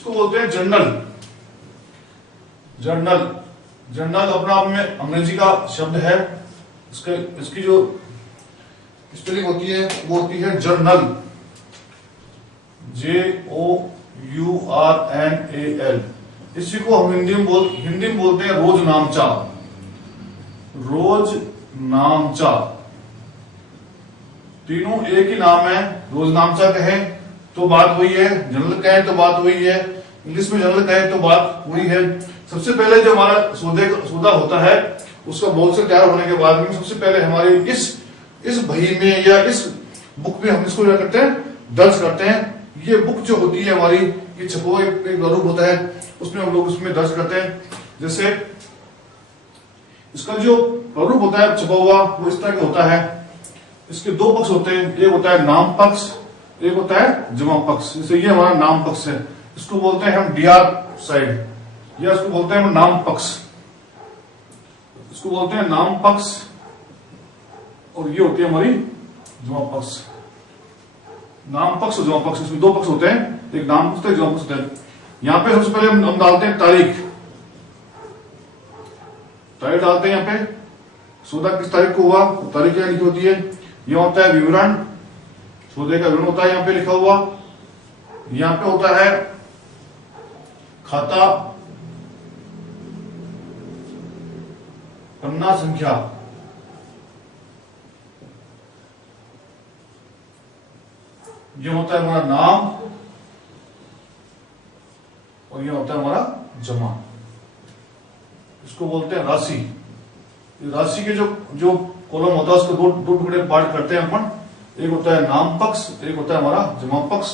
इसको बोलते हैं जर्नल। जर्नल जर्नल अपना आप में अंग्रेजी का शब्द है। इसकी जो स्पेलिंग होती है वो होती है जर्नल, JOURNAL। इसी को हम हिंदी में बोलते हैं रोज नामचा। रोज नामचा, तीनों एक ही नाम है। रोज नामचा कहे तो बात वही है, जर्नल कहे तो बात वही है, इंग्लिश में जर्नल कहे तो बात वही है। सबसे पहले जो हमारा सौदा होता है उसका बोल से तैयार होने के बाद में सबसे पहले हमारे इस बही में या इस बुक में हम इसको क्या करते हैं, दर्ज करते हैं। ये बुक जो होती है हमारी, ये छपो एक प्रारूप होता है, उसमें हम लोग उसमें दर्ज करते हैं। जैसे इसका जो प्रारूप होता है छपा हुआ वो इस तरह का होता है। इसके दो पक्ष होते हैं, एक होता है नाम पक्ष, एक होता है जमा पक्ष। जैसे ये हमारा नाम पक्ष है, इसको बोलते हैं हम DR साइड, या इसको बोलते हैं हम नाम पक्ष, इसको बोलते हैं नाम पक्ष। और ये होती है हमारी जमा पक्ष। नाम पक्ष और जमा पक्ष, इसमें दो पक्ष होते हैं, एक नाम पक्ष है, जमा पक्ष होता है। यहां पे सबसे पहले हम डालते हैं तारीख डालते हैं। यहाँ पे सौदा किस तारीख को हुआ, तारीख क्या लिखी होती है। यह होता है विवरण, सौदे का विवरण होता है यहाँ पे लिखा हुआ। यहाँ पे होता है खाता पन्ना संख्या, यह होता है हमारा नाम, और यह होता है हमारा जमा। इसको बोलते हैं राशि। राशि के जो कॉलम होता है उसको दो टुकड़े पार्ट करते हैं अपन। एक होता है नाम पक्ष, एक होता है हमारा जमा पक्ष।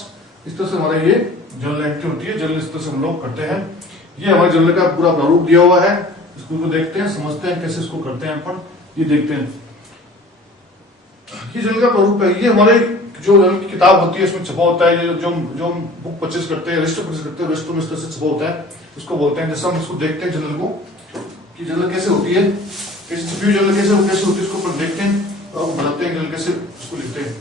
इस तरह से हमारा ये जर्नल एंट्री होती है। जर्नल इस तरह से हम लोग करते हैं। ये हमारे जर्नल का पूरा प्रारूप दिया हुआ है। इसको देखते हैं, समझते हैं कैसे इसको करते हैं अपन, ये देखते हैं। ये जर्नल का प्रारूप है। ये हमारे जो जर्नल की किताब होती है इसमें छपा होता है। ये जो बुक परचेज करते हैं, रजिस्टर परचेज करते हैं, रजिस्टर में इस तरह से छपा होता है, इसको बोलते हैं। जैसे हम इसको देखते हैं जर्नल को कि जर्नल कैसे होती है, जर्नल कैसे होती है, इसको अपन देखते हैं और आप बताते हैं जर्नल कैसे इसको लिखते हैं।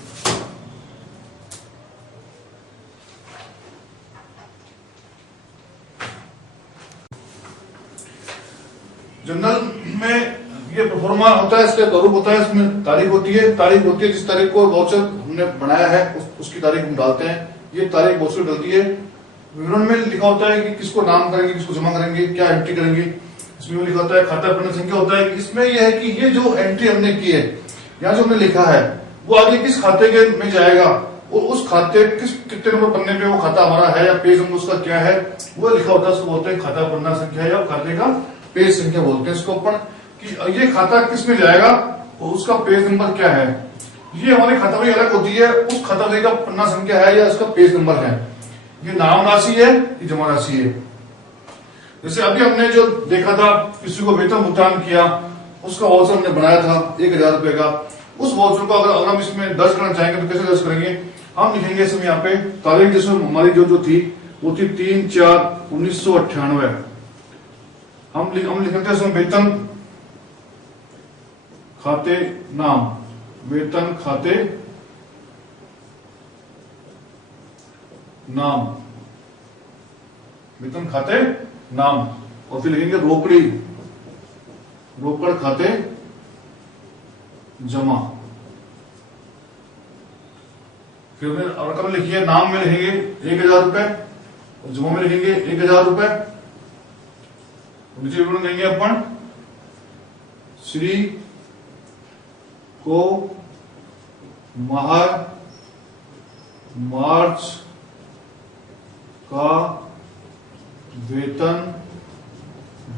जर्नल में ये प्रोफार्मा होता है, इसका प्रारूप होता है, इसमें तारीख होती है। जिस तारीख को वाउचर हमने बनाया है उसकी तारीख हम डालते हैं। ये तारीख वाउचर डलती है। विवरण में लिखा होता है कि किसको नाम करेंगे, किसको जमा करेंगे, क्या एंट्री करेंगे। इसमें लिखा होता है खाता पन्ना संख्या होता है। इसमें यह है कि ये जो एंट्री हमने की है, यहाँ जो हमने लिखा है वो आगे किस खाते के में जाएगा, और उस खाते कितने नंबर पन्ने पे वो खाता हमारा है, या पेज नंबर उसका क्या है वो लिखा होता है। उसको बोलते हैं खाता पन्ना संख्या या खाते का पेज संख्या बोलते हैं इसको अपन, कि ये खाता किस में जाएगा और उसका पेज नंबर क्या है। ये हमारी खाता बही अलग होती है, उस खाता बही का पन्ना संख्या है या उसका पेज नंबर है। ये नाम राशि है, ये जमा राशि है। जैसे अभी हमने जो देखा था, किसी को वेतन भुगतान किया, उसका वाउचर हमने बनाया था 1000 रुपए का। उस वाउचर को अगर हम इसमें दर्ज करना चाहेंगे तो कैसे दर्ज करेंगे, हम लिखेंगे इसमें यहाँ पे तारीख जैसे हमारी जो थी वो थी 3/4/1998। हम लिखते हैं इसमें वेतन खाते नाम, वेतन खाते नाम, वेतन खाते नाम, और फिर लिखेंगे रोकड़ खाते जमा। फिर रकम लिखिए, नाम में लिखेंगे 1000 रुपए और जमा में लिखेंगे 1000 रुपए। नीचे विवरण देंगे अपन, श्री को माह मार्च का वेतन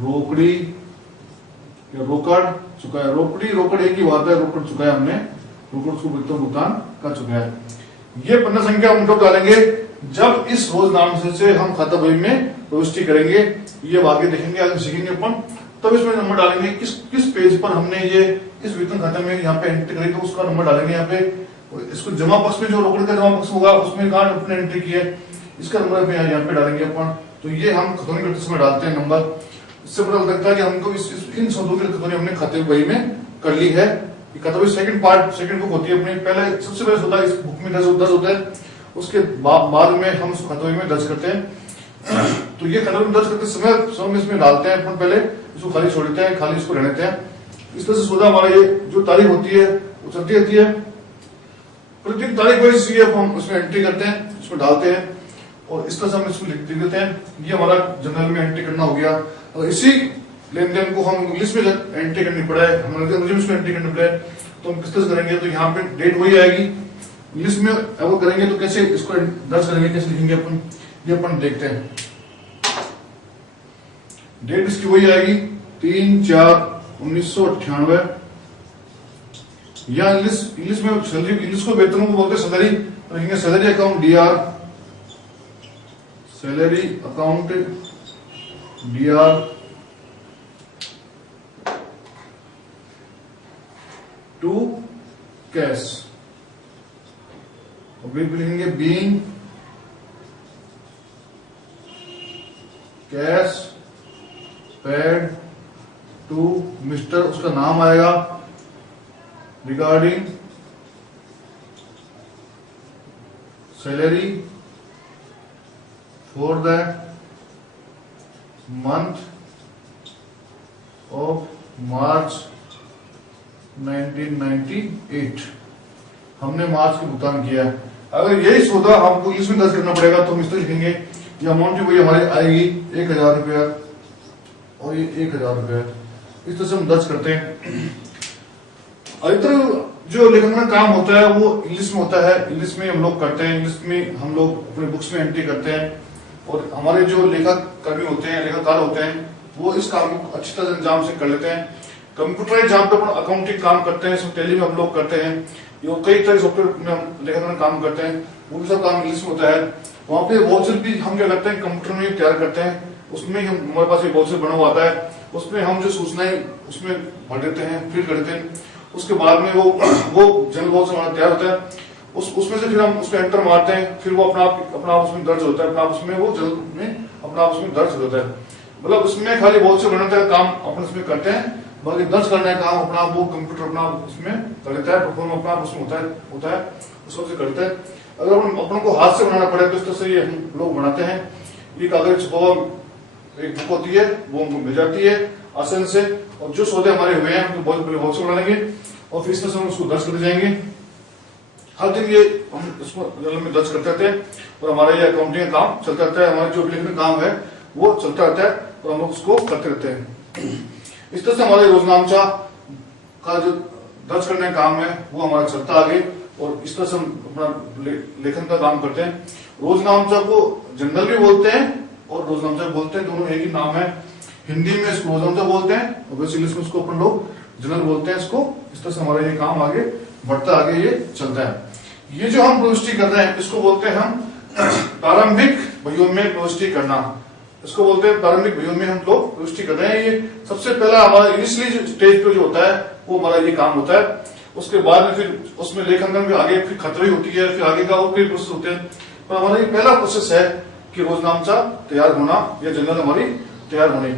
रोकड़ी या रोकड़ चुका है। रोकड़ एक ही बात है, रोकड़ चुका है हमने, रोकड़ उसको वेतन भुगतान कर चुका है। ये पन्ना संख्या हम लोग डालेंगे जब इस रोज नाम से हम खाता बही में प्रविष्टि करेंगे। ये आगे देखेंगे, आगे सीखेंगे अपन, तब इसमें नंबर डालेंगे किस पेज पर हमने ये इस वेतन खाते में यहाँ पे एंट्री करी तो उसका नंबर डालेंगे यहाँ पे। इसको जमा पक्ष में जो रोकड़ का जमा पक्ष होगा उसमें कहाँ अपने एंट्री की है, इसका नंबर यहाँ पे डालेंगे अपन। तो ये हम खतौनी करते समय डालते हैं नंबर। इससे पता लगता है कि हमको इन सौदों की खतौनी हमने खाते बही में कर ली है। खाता बही सेकंड बुक होती है अपनी। पहले सबसे पहले सौदा इस बुक में दर्ज होता है, उसके बाद में हम खाता बही में दर्ज करते हैं। तो ये खंडन दर्ज करते समय इसमें डालते हैं, अपन पहले इसको खाली छोड़ देते हैं, खाली इसको रहने देते हैं। इस तरह से सौदा हमारा ये जो तारीख होती है वो चलती रहती है। प्रतिदिन तारीख वाइज ये हम उसमें एंट्री करते हैं, इसमें डालते हैं और इस तरह से हम इसको लिख देते हैं। ये हमारा जनरल में एंट्री करना हो गया। और इसी लेन देन को हम इंग्लिश में एंट्री करनी पड़े, हमारे अंग्रेजी में इसको एंट्री करनी पड़े, तो हम किस तरह से करेंगे? तो यहाँ पे डेट वही आएगी। इंग्लिश में अगर करेंगे तो कैसे इसको दर्ज करेंगे, कैसे लिखेंगे अपन, ये अपन देखते हैं। डेट इसकी वही आएगी 3/4/1998। या इंग्लिश में सैलरी, इंग्लिश को वेतनों को बोलते हैं सैलरी, तो लिखेंगे salary account DR, salary account DR to cash. और भी लिखेंगे being cash paid to mister, उसका नाम आएगा regarding salary for the month of March 1998। हमने मार्च के भुगतान किया है। अगर यही सौदा हमको इंग्लिश में दर्ज करना पड़ेगा तो हम इस तरह लिखेंगे, ये अमाउंट जो वही हमारी आएगी 1000 रुपया और ये 1000 रुपया। इस तरह से हम दर्ज करते हैं। अधिकतर जो लेखन का काम होता है वो इंग्लिश में होता है, इंग्लिश में हम लोग करते हैं, इंग्लिश में हम लोग अपने बुक्स में एंट्री करते हैं। और हमारे जो लेखक कर्मी होते हैं, लेखाकार होते हैं, वो इस काम को अच्छी तरह से अंजाम से कर लेते हैं। कंप्यूटराइज जहाँ पे अपन अकाउंटिंग काम करते हैं, इसमें टैली में हम लोग करते हैं, ये कई तरह सॉफ्टवेयर में हम लेखन काम करते हैं, वो भी सब काम इंग्लिश में होता है। वहाँ पे वाउचर भी हम क्या करते हैं, कंप्यूटर में तैयार करते हैं, उसमें हम हमारे पास एक वाउचर बना हुआ आता है, उसमें हम जो सूचनाएं उसमें भर देते हैं, फिल कर देते हैं। उसके बाद में वो जनरल वाउचर हमारा तैयार होता है, उसमें से फिर हम उसको एंटर मारते हैं, फिर वो अपना आप उसमें दर्ज होता है, अपना आप उसमें वो जनरल में अपना आप उसमें दर्ज होता है। मतलब उसमें खाली वाउचर बनाने का काम अपन उसमें करते हैं, बाकी दर्ज करने का काम अपना वो कंप्यूटर अपना उसमें कर लेता है, परफॉर्म अपना उसमें होता है उसको से करता है। अगर अपन को हाथ से बनाना पड़े तो इस तरह से ये हम लोग बनाते हैं। ये कागज छपा एक बुक होती है, वो हमको मिल जाती है आसान से, और जो सौदे हमारे हुए हैं हम बहुत बड़े से बना लेंगे और फिर इस तरह से हम उसको दर्ज कर जाएंगे। हर दिन ये हम इसको जनरल में दर्ज करते रहते हैं और हमारा ये अकाउंटिंग का काम चलता रहता है, हमारा जो लिखने का काम है वो चलता रहता है और हम उसको करते रहते हैं। इस तरह से हमारे रोजनामचा का जो दर्ज करने का काम है वो हमारा चलता आगे, और इस तरह से हम अपना लेखन का काम करते हैं। रोजनामचा को जनरल भी बोलते हैं और रोजनामचा बोलते हैं, दोनों एक ही नाम है। हिंदी में इसको रोजनामचा बोलते हैं और वैसे इंग्लिश में इसको अपन लोग जनरल बोलते हैं इसको। इस तरह से हमारा ये काम आगे बढ़ता, आगे ये चलता है। ये जो हम प्रविष्टि कर रहे हैं इसको बोलते हैं हम प्रारंभिक बहियों में प्रविष्टि करना, इसको बोलते हैं प्रारंभिक बहियों में हम लोग प्रविष्टि कर रहे हैं। ये सबसे पहला हमारा इनिशियली जो स्टेज पे जो होता है वो हमारा ये काम होता है। उसके बाद में फिर उसमें लेखांकन में आगे फिर खतरी होती है, फिर आगे का और कई प्रोसेस होते हैं, पर हमारा ये पहला प्रोसेस है कि रोजनामचा तैयार होना या जनरल हमारी तैयार होनी।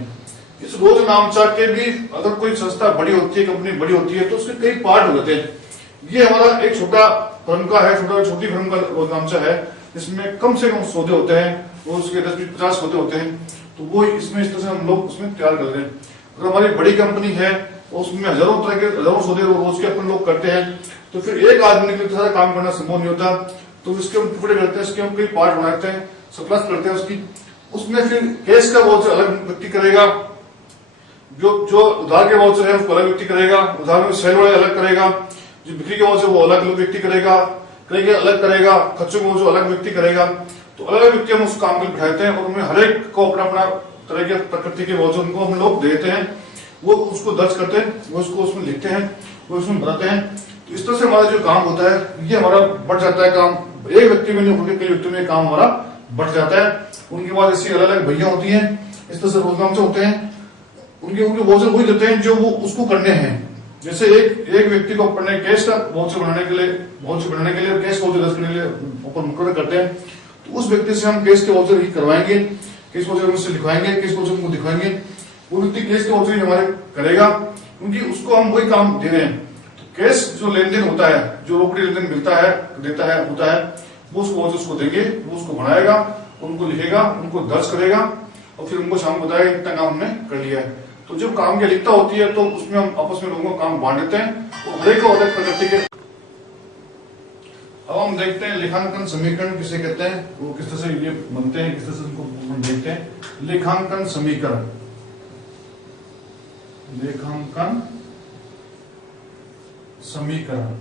इस रोजनामचा के भी अगर कोई संस्था बड़ी होती है, कंपनी बड़ी होती है, तो उसके कई पार्ट हो जाते हैं। ये हमारा एक छोटा फर्म का है, छोटी फर्म का रोजनामचा है, जिसमें कम से कम सौदे होते हैं, वो उसके 10-50 सौदे होते हैं, तो वो इसमें इस तरह से हम लोग उसमें तैयार कर रहे हैं। अगर हमारी बड़ी कंपनी है और उसमें हजारों सौदे रोज के अपन लोग करते हैं, तो फिर एक आदमी के लिए सारा काम करना संभव नहीं होता, तो इसके हम टुकड़े करते हैं, इसके हम कई पार्ट बनाते हैं, सरप्लस करते हैं उसकी। उसमें फिर केस का वाउचर अलग व्यक्ति करेगा, जो उधार के वाउचर है उसको अलग व्यक्ति करेगा, उधार में सेल वाले अलग करेगा, जो बिक्री के वाउचर वो अलग व्यक्ति करेगा, अलग करेगा, खर्चों को जो अलग व्यक्ति करेगा। तो अलग अलग व्यक्ति हम उस काम को बिठाते हैं और उनमें हर एक को अपना अपना तरह के प्रकृति के वाउचर उनको हम लोग देते हैं, वो उसको दर्ज करते हैं, वो उसको उसमें लिखते हैं, वो उसमें बताते हैं। तो इस तरह से हमारा जो काम होता है ये हमारा बढ़ जाता है काम, एक व्यक्ति में नहीं कई व्यक्तियों में काम हमारा बढ़ जाता है। उनके बाद ऐसी अलग अलग भैया होती हैं, इस तरह से रोजनामचे होते हैं, उनके वाउचर वही देते हैं जो वो उसको करने हैं। जैसे एक व्यक्ति को अपने केस का वाउचर बनाने के लिए केस वाउचर दर्ज करने के लिए ऊपर मुकर्रर करते हैं, तो उस व्यक्ति से हम केस के वाउचर ही करवाएंगे, केस वाउचर से लिखवाएंगे, केस वाउचर उनको दिखवाएंगे, वो व्यक्ति केस के वाउचर ही हमारे करेगा, क्योंकि उसको हम वही काम दे रहे हैं। तो केस जो लेन देन होता है, जो रोकड़ी लेन देन मिलता है, देता है, होता है, वो उसको वाउचर उसको देंगे, वो उसको बनाएगा उनको लिखेगा, उनको दर्ज करेगा और फिर उनको शाम को बताएगा इतना काम हमने कर लिया है। तो जब काम की अधिकता होती है तो उसमें हम आपस में लोगों का काम बांट देते हैं और हरेक को अलग प्रकृति के। अब हम देखते हैं लेखांकन समीकरण किसे कहते हैं, वो किस तरह से ये बनते हैं, किस तरह से उनको हम देखते हैं। लेखांकन समीकरण, लेखांकन समीकरण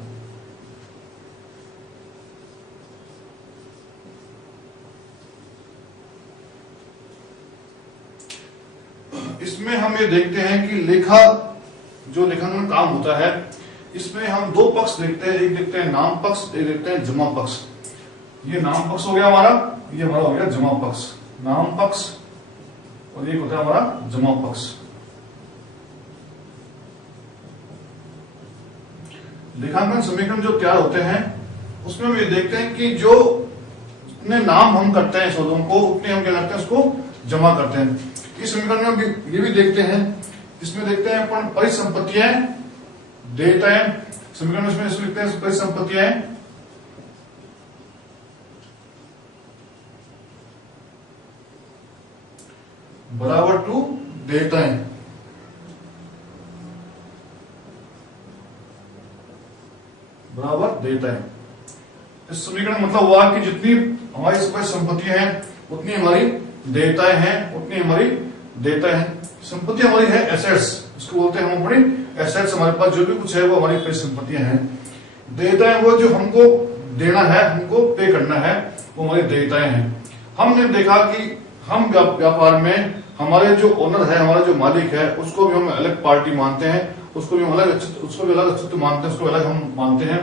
इसमें हम ये देखते हैं कि लेखा जो लेखांकन काम होता है इसमें हम दो पक्ष देखते हैं, एक देखते हैं नाम पक्ष, एक देखते हैं जमा पक्ष। ये नाम पक्ष हो गया हमारा, ये हमारा हो गया जमा पक्ष। नाम पक्ष और एक होता है हमारा जमा पक्ष। लेखांकन समीकरण जो तैयार होते हैं उसमें हम ये देखते हैं कि जो उतने नाम हम करते हैं शब्दों को, उतने हम क्या करते हैं उसको जमा करते हैं। इस समीकरण में हम ये भी देखते हैं, इसमें देखते हैं अपन परिसंपत्तियां देता है समीकरण में, इसमें लिखते हैं परिसंपत्तियां बराबर टू देता है। बराबर देता है। इस समीकरण मतलब हुआ कि जितनी हमारी संपत्तियां हैं उतनी हमारी देयताएं हैं, उतनी हमारी देता है। संपत्ति हमारी है एसेट्स, इसको बोलते हैं हम अपनी एसेट्स। हमारे पास जो भी कुछ है वो हमारी परिसंपत्तियां हैं। देयताएं वो जो हमको देना है, हमको पे करना है, वो हमारी देयताएं हैं। हमने देखा कि हम व्यापार में हमारे जो ओनर है, हमारा जो मालिक है, उसको भी हम अलग पार्टी मानते हैं, उसको भी हम अलग अस्तित्व मानते हैं, उसको अलग हम मानते हैं।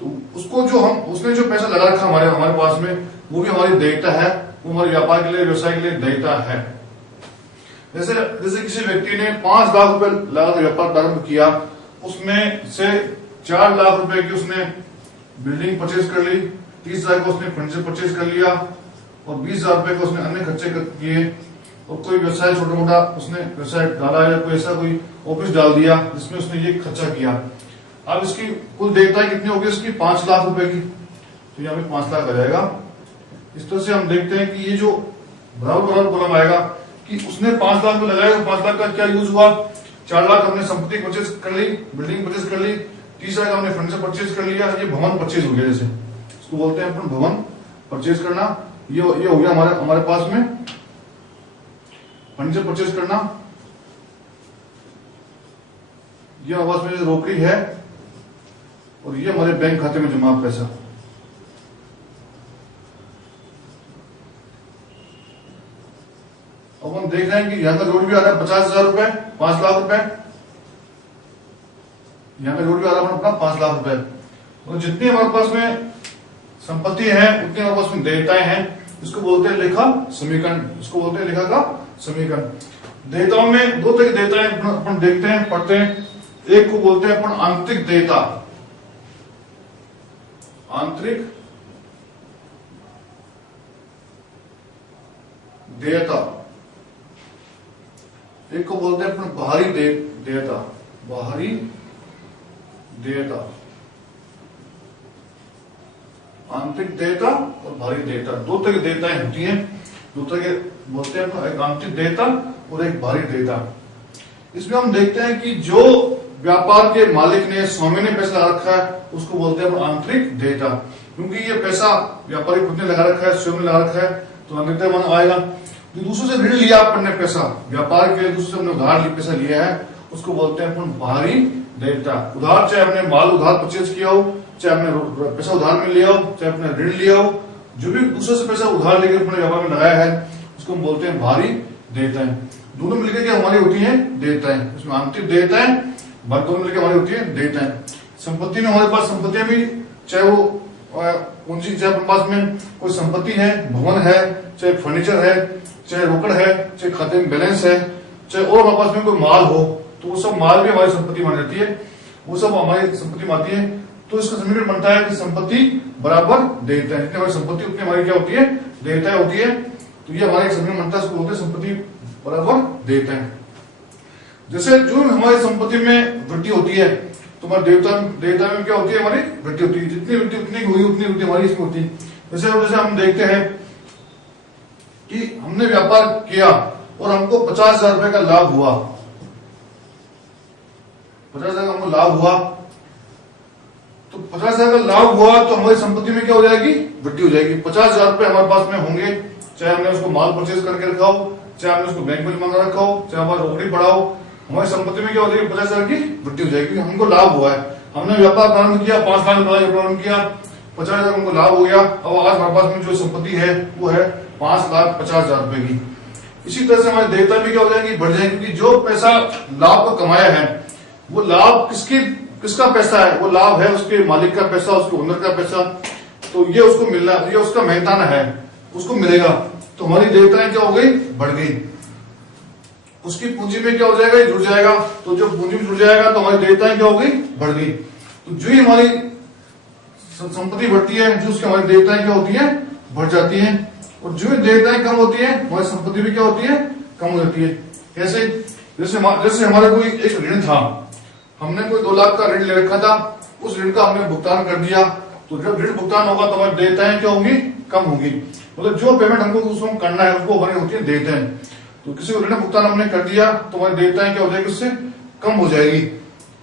तो उसको जो हम उसने जो पैसा लगा रखा हमारे पास में, वो भी हमारी देयता है, वो हमारे व्यापार के लिए, व्यवसाय के लिए देयता है। जैसे किसी व्यक्ति ने 5 लाख रुपए लगा व्यापार प्रारंभ किया, उसमें से 4 लाख रुपए की उसने बिल्डिंग परचेज कर ली, 30,000 का उसने फर्नीचर परचेज कर लिया और 20,000 रुपए का उसने अन्य खर्चे किए। और कोई व्यवसाय छोटा मोटा उसने व्यवसाय डाला या कोई ऐसा कोई ऑफिस डाल दिया जिसमें उसने ये खर्चा किया। अब इसकी कुल देयता कितनी होगी उसकी? 5 लाख रुपए की। तो यहाँ पे 5 लाख आ जाएगा। इस तरह से हम देखते हैं कि ये जो बराबर कॉलम आएगा कि उसने 5 लाख में लगाया, तो 5 लाख का क्या यूज हुआ? 4 लाख हमने संपत्ति परचेज कर ली, बिल्डिंग परचेज कर ली, 30 लाख हमने फर्नीचर परचेज कर लिया। ये भवन परचेज हो गया, जैसे इसको बोलते हैं अपन भवन परचेज करना। ये हो गया हमारे पास में फर्नीचर परचेज करना। ये हमारे पास में रोकड़ी है और ये हमारे बैंक खाते में जमा पैसा। अब हम देख रहे हैं कि यहाँ का जोड़ भी आ रहा है 50,000 रुपए, 5 लाख रुपए। यहाँ का जोड़ भी आ रहा है अपना 5 लाख रुपए। और जितनी हमारे पास में संपत्ति है उतनी हमारे पास में देयताएं हैं। इसको बोलते हैं लेखा समीकरण, इसको बोलते हैं लेखा का समीकरण। देयताओं में 2 तरह की देयताएं अपन देखते हैं, पढ़ते हैं। एक को बोलते हैं अपन आंतरिक देयता, आंतरिक देयता। एक को बोलते हैं अपन बाहरी देयता, बाहरी देयता। आंतरिक देयता और बाहरी देयता, 2 तरह की देयताएं होती हैं। 2 तरह के बोलते हैं, एक आंतरिक देयता और एक बाहरी देयता। इसमें हम देखते हैं कि जो व्यापार के मालिक ने, स्वामी ने पैसा लगा रखा है, उसको बोलते हैं आंतरिक देयता। क्योंकि ये पैसा व्यापारी खुद ने लगा रखा है, स्वयं ने लगा रखा है, तो आंतरिक देयता आएगा। जो दूसरों से ऋण लिया अपन ने पैसा, व्यापार के लिए दूसरे से हमने उधार पैसा लिया है, उसको बोलते हैं अपन बाहरी देयता। उधार, चाहे हमने माल उधार परचेज किया हो, चाहे हमने पैसा उधार में लिया हो, चाहे अपने ऋण लिया हो, जो भी दूसरे से पैसा उधार लेकर अपने व्यापार में लगाया है, उसको हम बोलते हैं बाहरी देयताएं। दोनों मिलकर के हमारी होती है देयताएं। इसमें आंतरिक देयताएं, दोनों मिलकर हमारी होती है देयताएं। संपत्ति में हमारे पास संपत्तियां भी, चाहे वो कौन सी, चाहे अपने पास में कोई संपत्ति है, भवन है, चाहे फर्नीचर है, चाहे रोकड़ है, चाहे खाते में बैलेंस है, चाहे और हमारे पास में कोई माल हो, तो वो सब माल भी हमारी संपत्ति मानी जाती है, वो सब हमारी संपत्ति में आती है। तो इसका समीकरण बनता है कि संपत्ति बराबर देयता है। जितनी हमारी संपत्ति उतनी हमारी क्या होती है? देयता होती है। तो ये हमारा एक समीकरण बनता है, इसको बोलते हैं संपत्ति बराबर देयता है। जैसे जो हमारी संपत्ति में वृद्धि होती है, तो हमारे देयता में क्या होती है? हमारी वृद्धि होती है। जितनी वृद्धि उतनी हुई, उतनी वृद्धि हमारी इसमें होती है। जैसे हम देखते हैं कि हमने व्यापार किया और हमको 50,000 रुपए का लाभ हुआ, 50,000 का हमको लाभ हुआ, तो 50,000 का लाभ हुआ तो हमारी संपत्ति में क्या हो जाएगी, वृद्धि हो जाएगी। 50,000 रुपए हमारे पास में होंगे, चाहे हमने उसको माल परचेज करके रखा हो, चाहे हमने उसको बैंक में जमा कर रखा हो, चाहे हमारा रोकड़ी पड़ा हो, हमारी संपत्ति में क्या हो जाएगी, 50,000 की वृद्धि हो जाएगी। हमको लाभ हुआ है, हमने व्यापार प्रारंभ किया, 5 लाख रुपए प्रारंभ किया, 50,000 हमको लाभ हो गया। अब आज हमारे पास में जो संपत्ति है वो है 5,50,000 रुपए की। इसी तरह से हमारे देयता भी क्या हो जाएंगी, बढ़ जाएंगे, क्योंकि जो पैसा लाभ को कमाया है वो लाभ किसका पैसा है, वो लाभ है उसके मालिक का पैसा, उसके ओनर का पैसा, तो ये उसको मिलना, ये उसका मेहनताना है, उसको मिलेगा। तो हमारी देयताएं क्या हो गई, बढ़ गई। उसकी पूंजी में क्या हो जाएगा, जुड़ जाएगा, तो जब पूंजी में जुड़ जाएगा तो हमारी देयताएं क्या हो गई, बढ़ गई। तो जो ही हमारी संपत्ति बढ़ती है, जो उसकी हमारी देयताएं क्या होती है, बढ़ जाती है, और जो देयताएं कम होती है हमारी संपत्ति भी क्या होती है, कम हो जाती है। कैसे, जैसे हमारा कोई एक ऋण था, हमने कोई 2 लाख का ऋण ले रखा था, उस ऋण का हमने भुगतान कर दिया, तो जब ऋण भुगतान होगा तो हमारी देयताएं क्या होंगी, कम होगी। मतलब जो पेमेंट हमको उसमें करना है उसको भरनी होती है देयताएं। तो किसी को ऋण भुगतान हमने कर दिया तो हमारी देयताएं क्या हो जाएगी, उससे कम हो जाएगी।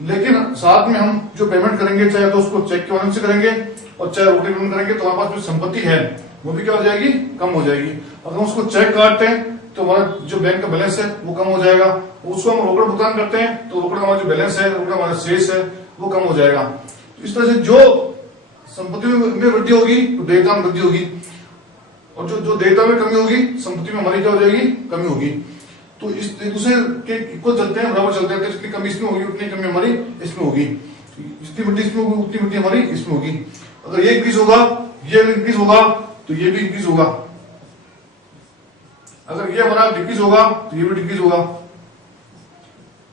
लेकिन साथ में हम जो पेमेंट करेंगे, चाहे तो उसको चेक के माध्यम से करेंगे और चाहे रोकड़ी पेमेंट करेंगे, तो हमारे पास जो संपत्ति है वो भी क्या हो जाएगी, कम हो जाएगी। अगर हम उसको चेक काटते हैं तो हमारा जो बैंक का बैलेंस है वो कम हो जाएगा, उसको हम रोकड़ भुगतान करते हैं तो रोकड़ हमारा जो बैलेंस है, रोकड़ हमारा शेष है वो कम हो जाएगा। इस तरह से जो संपत्ति में वृद्धि होगी तो देयता में वृद्धि होगी, और जो देयता में कमी होगी संपत्ति में हमारी क्या हो जाएगी, कमी होगी। तो इस एक दूसरे के इक्वल चलते हैं, बराबर चलते हैं। जितनी कमी इसमें होगी उतनी कमी हमारी इसमें होगी, जितनी वृद्धि इसमें होगी उतनी वृद्धि हमारी इसमें होगी। अगर ये इंक्रीज होगा, ये इंक्रीज होगा तो ये भी इंक्रीज होगा, अगर ये हमारा डिक्रीज होगा तो ये भी डिक्रीज होगा,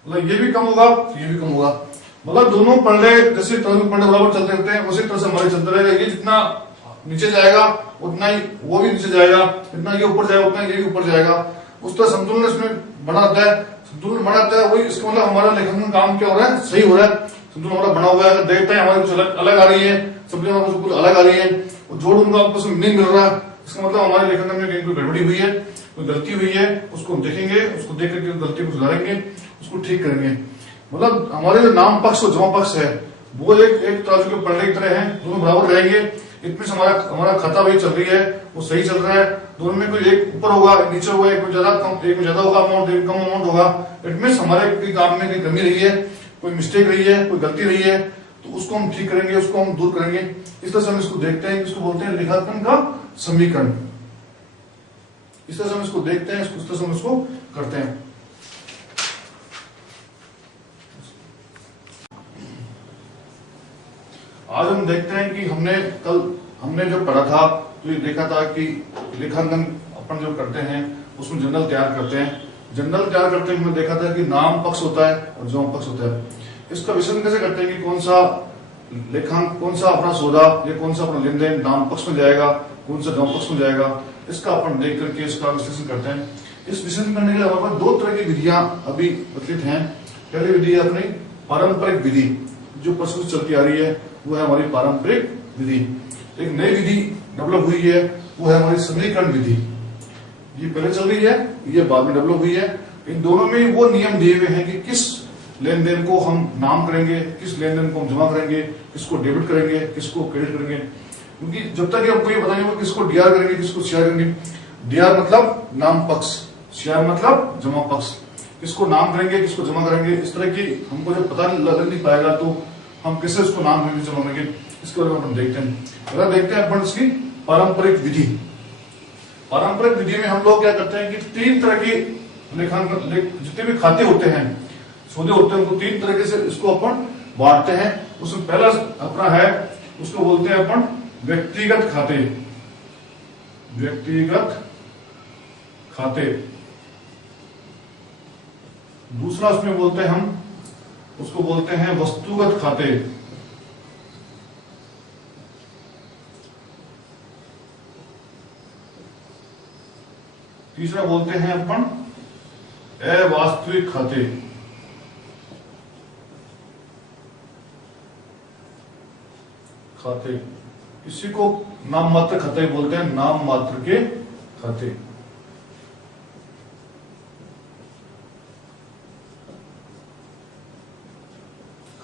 मतलब ये भी कम होगा तो ये भी कम होगा। मतलब दोनों पढ़े जैसे पढ़े बराबर चलते रहते हैं, उसी तरह से हमारे चलते रहेगा। ये जितना नीचे जाएगा उतना ही वो भी नीचे जाएगा, जितना ये ऊपर जाएगा उतना ये भी ऊपर जाएगा। उस तरह संतुलन इसमें बना रहता है, संतुलन बना रहता है। वही इसका मतलब हमारा लेखांकन काम क्या हो रहा है, सही हो रहा है, संतुलन हमारा बना हुआ है। देयताएं हमारे कुछ अलग आ रही है, संपत्ति हमारे कुछ अलग आ रही है, और जोड़ उनका आपस में नहीं मिल रहा, इसका मतलब हमारे लेखांकन में कहीं कोई गड़बड़ी हुई है, कोई गलती हुई है, उसको हम देखेंगे, उसको देख करके गलती को सुधारेंगे, उसको ठीक करेंगे। मतलब हमारे जो नाम पक्ष और जमा पक्ष है वो एक तराजू के पलड़े की तरह है, दोनों बराबर रहेंगे। इतने से हमारा खाता भाई चल रही है, वो सही चल रहा है, दोनों में कोई एक ऊपर होगा, एक नीचे होगा, एक में ज्यादा होगा अमाउंट, एक कम अमाउंट होगा। इट मीन हमारे कोई काम में कोई कमी रही है, कोई मिस्टेक रही है, कोई गलती रही है, तो उसको हम ठीक करेंगे, उसको हम दूर करेंगे। इस तरह से हम इसको देखते हैं, इसको बोलते हैं लेखांकन का समीकरण। इस तरह से हम इसको देखते हैं, इस तरह से हम इसको करते हैं। आज हम देखते हैं कि हमने जो पढ़ा था तो ये देखा था कि लेखांकन अपन जो करते हैं उसमें जनरल तैयार करते हैं। जनरल तैयार करते हैं हमने देखा था कि नाम पक्ष होता है और जमा पक्ष होता है। इसका विश्लेषण कैसे करते हैं कि कौन सा अपना सौदा या कौन सा अपना लेन देन नाम पक्ष में जाएगा, कौन सा जमा पक्ष में जाएगा, इसका अपन देख करके इसका विश्लेषण करते हैं। इस विश्लेषण करने के लिए हमारे पास 2 तरह की विधियां अभी प्रचलित हैं। पहली विधि है अपनी पारंपरिक विधि, जो प्रस्तुत चलती आ रही है, वो है हमारी पारंपरिक विधि। एक नई विधि डेवलप हुई है, वो है हमारी समीकरण विधि। ये पहले चल रही है, ये बाद में डेवलप हुई है। इन दोनों में वो नियम दिए हुए हैं कि किस लेन देन को हम नाम करेंगे, किस लेन देन को हम जमा करेंगे, किसको डेबिट करेंगे, किसको क्रेडिट करेंगे। क्योंकि जब तक हमको ये पता नहीं होगा किसको डीआर करेंगे, किसको सीआर करेंगे। डीआर मतलब नाम पक्ष, सीआर मतलब जमा पक्ष। किसको नाम करेंगे, किसको जमा करेंगे, इस तरह की हमको जब पता लग नहीं पाएगा तो हम कैसे उसको नाम करेंगे, जमा करेंगे, इसके बारे में अपन देखते हैं। अगर देखते हैं अपन इसकी पारंपरिक विधि। पारंपरिक विधि में हम लोग क्या करते हैं कि 3 तरह की लेखांकन जितने भी खाते होते हैं, सौदे होते हैं, उनको 3 तरीके से इसको अपन बांटते हैं। उसमें पहला अपना है, उसको बोलते हैं अपन व्यक्तिगत खाते। व्यक्तिगत खाते। दूसरा उसमें बोलते हैं हम, उसको बोलते हैं वस्तुगत खाते। तीसरा बोलते हैं अपन अवास्तविक खाते। खाते इसी को नाम मात्र खाते बोलते हैं, नाम मात्र के खाते।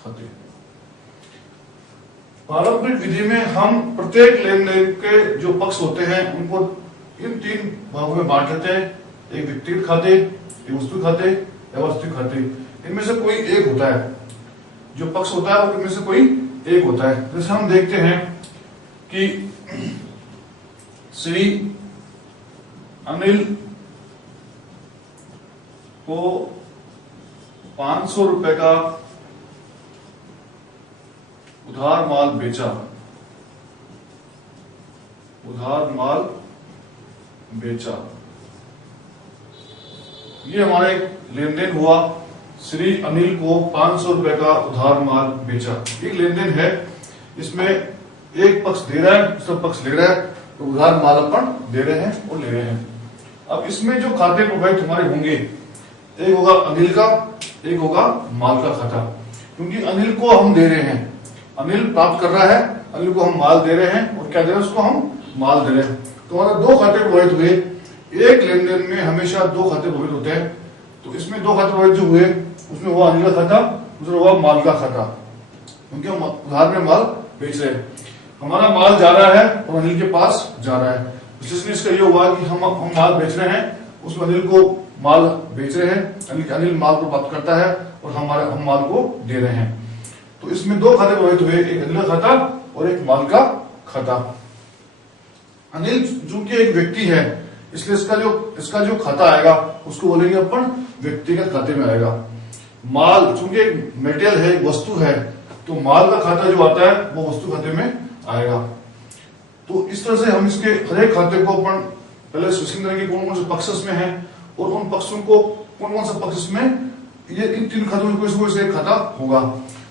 खाते। पारंपरिक विधि में हम प्रत्येक लेन देन के जो पक्ष होते हैं उनको इन 3 भागों में बांट देते हैं, एक व्यक्तिगत खाते, एक वस्तु खाते, अवास्तविक खाते। इनमें से कोई एक होता है, जो पक्ष होता है वो इनमें से कोई एक होता है। जैसे हम देखते हैं कि श्री अनिल को 500 रुपए का उधार माल बेचा, उधार माल बेचा, ये हमारा एक लेन देन हुआ। श्री अनिल को 500 रुपए का उधार माल बेचा, एक लेन देन है। इसमें एक पक्ष दे रहा है, दूसरा पक्ष ले रहा है, तो उधार माल अपन दे रहे हैं और ले रहे हैं। अब इसमें जो खाते प्रभावित हमारे होंगे, एक होगा अनिल का, एक होगा माल का खाता। क्योंकि अनिल को हम दे रहे हैं, अनिल प्राप्त कर रहा है, अनिल को हम माल दे रहे हैं और क्या दे रहे हैं, उसको हम माल दे रहे हैं। तो हमारे 2 खाते प्रभावित हुए। एक लेन देन में हमेशा 2 खाते प्रभावित होते हैं, तो इसमें 2 खाते प्रभावित जो हुए उसमें हुआ अनिल का खाता, दूसरा हुआ माल का खाता, क्योंकि हम उधार में माल बेच रहे हैं। हमारा माल जा रहा है और अनिल के पास जा रहा है, इसलिए इसका ये हुआ कि हम माल बेच रहे हैं, उसमें अनिल को माल बेच रहे हैं, अनिल माल को प्राप्त करता है और हम माल को दे रहे हैं। तो इसमें 2 खाते प्रभावित हुए, एक अनिल का खाता और एक माल का खाता। अनिल चूंकि एक व्यक्ति है, इसलिए इसका जो खाता आएगा उसको बोलेंगे अपन व्यक्तिगत खाते में आएगा। माल चूंकि एक मेटेरियल है, एक वस्तु है, तो माल का खाता जो आता है वो वस्तु खाते में आएगा। तो इस तरह से हम इसके हर एक खाते को अपन पहले स्विचिंग करेंगे कौन कौन से पक्ष में है और उन पक्षों को कौन कौन सा पक्ष में ये इन 3 खातों में कोई से एक खाता होगा।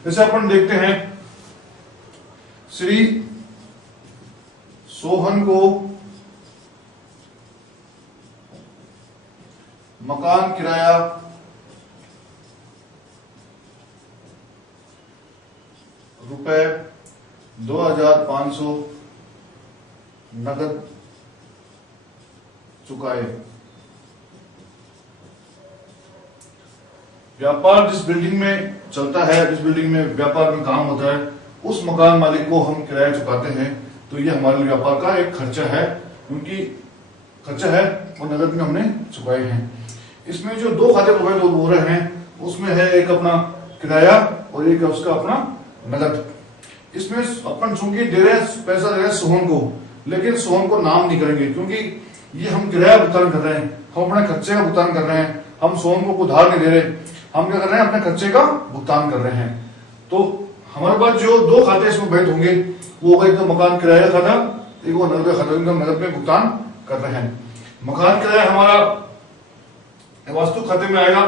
जैसे अपन देखते हैं श्री सोहन को मकान किराया रुपए 2500 नगद चुकाए। व्यापार जिस बिल्डिंग में चलता है, जिस बिल्डिंग में व्यापार में काम होता है, उस मकान मालिक को हम किराया चुकाते हैं, तो ये हमारे लिए व्यापार का एक खर्चा है, क्योंकि खर्चा है और नगद में हमने चुकाए हैं। इसमें जो 2 खाते प्रभावित हो रहे हैं उसमें है एक अपना किराया और एक उसका अपना नगद। इसमें अपन चूंकि दे रहे हैं, पैसा दे रहे हैं सोहन को, लेकिन सोहन को नाम नहीं करेंगे, क्योंकि ये हम किराया भुगतान कर रहे हैं, हम अपने खर्चे का भुगतान कर रहे हैं, हम सोहन को उधार नहीं दे रहे, हम क्या कर रहे हैं, अपने खर्चे का भुगतान कर रहे हैं। तो हमारे पास जो 2 खाते इसमें प्रभावित होंगे वो होगा एक तो मकान किराया खाता, एक वो नगद खाता, नगद में भुगतान कर रहे हैं। मकान किराया हमारा वास्तु खाते में आएगा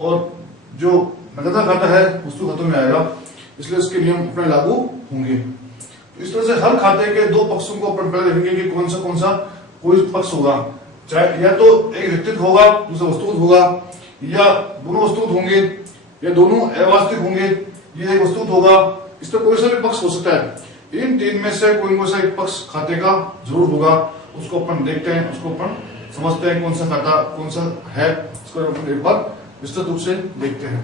और जो नगद खाता है वस्तु खातों में आएगा, इसलिए इसके नियम अपने लागू होंगे। तो इस तरह से हर खाते के 2 पक्षों को अपन पहले देखेंगे कि कौन सा कोई पक्ष होगा, चाहे या तो एक व्यक्तिगत होगा, दूसरा वस्तुगत होगा, या दोनों वस्तुगत होंगे, या दोनों अवास्तविक होंगे, ये एक वस्तुगत होगा। इस तरह कोई सा भी पक्ष हो सकता है। इन 3 में से कोई सा एक पक्ष खाते का जरूर होगा, उसको अपन देखते हैं, उसको अपन समझते हैं कौन सा खाता कौन सा है, इसको अपन एक बार विस्तृत रूप से देखते हैं।